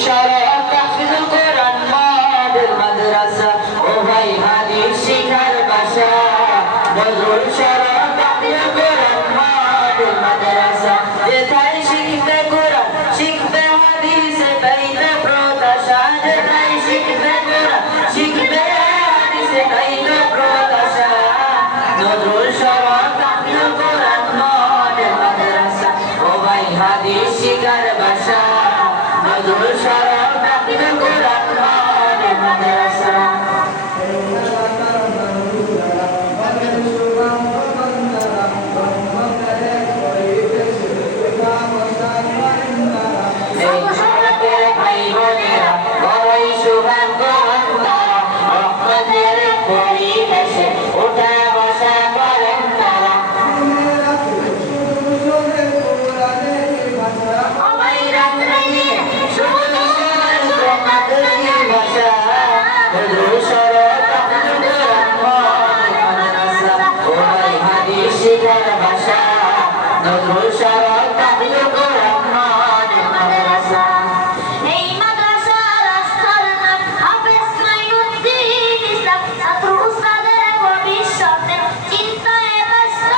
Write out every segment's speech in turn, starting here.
শরৎ তাহফিজুল কোরআন model মাদ্রাসা ও ভাই হাদিস শিখার বাসা নজরুল শরৎ তাহফিজুল কোরআন মডেল মাদ্রাসা যেথায় শিখবে কোরআন শিখবে হাদিস তাই তো প্রত্যাশা যেথায় শিখবে কোরআন শিখবে হাদিস তাই তো প্রত্যাশা নজরুল শরৎ তাহফিজুল কোরআন মডেল মাদ্রাসা ও ভাই হাদিস শিখার বাসা নজরুল শরৎ তাহফিজুল কোরআন মডেল মাদ্রাসা নজরুল শরৎ তাহফিজুল কোরআন মডেল মাদ্রাসা এই মাদ্রাসার আস্থার নাম হাফেজ মাইনুদ্দিন ইসলাম ছাত্র উস্তাদের ভবিষ্যতে চিন্তায় ব্যস্ত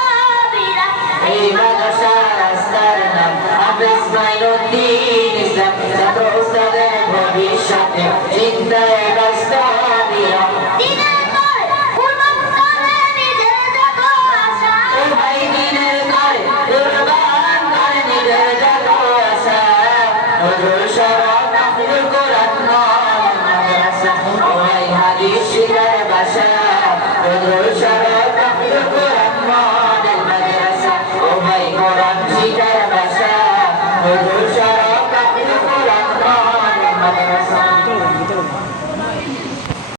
বিরা এই মাদ্রাসার আস্থার নাম হাফেজ মাইনুদ্দিন ইসলাম ছাত্র উস্তাদের ভবিষ্যতে চিন্তায় ব্যস্ত বিরা দিনের পর কুরবান করে নিজের যত আশা ও ভাই দিনের করে কুরবান করে নিজের যত আশা নজরুল শরৎ তাহফিজুল কোরআন মডেল মাদ্রাসা ও ভাই হাদিস শিখার বাসা নজরুল শরৎ তাহফিজুল কোরআন মডেল মাদ্রাসা ও ভাই কোরআন শিখার বাসা নজরুল